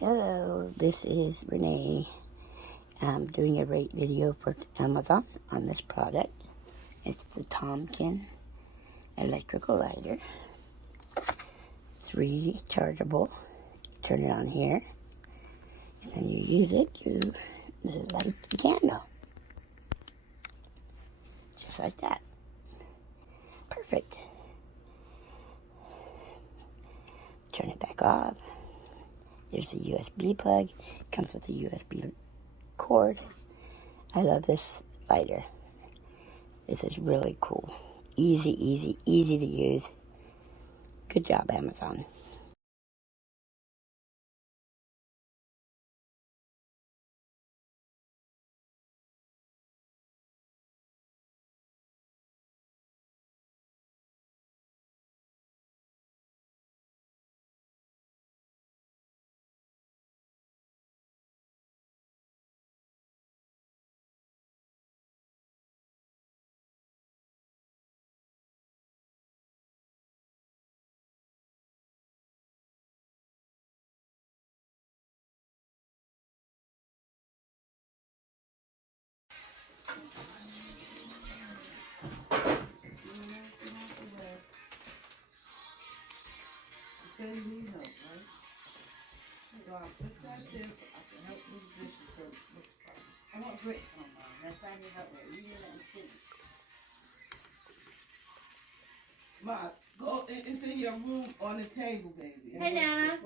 Hello, this is Renee. I'm doing a rate video for Amazon on this product. It's the TOPKAN electrical lighter. It's rechargeable. Turn it on here, and then you use it to light the candle. Just like that. Perfect. Turn it back off. There's a USB plug. Comes with a USB cord. I love this lighter. This is really cool. Easy to use. Good job, Amazon. You need help, right? So I fix like this, I can help with the dishes, so what's the problem? I want grits on mine. That's why I need help with. You need that in Ma, go, it's in your room on the table, baby. Hey, Nana.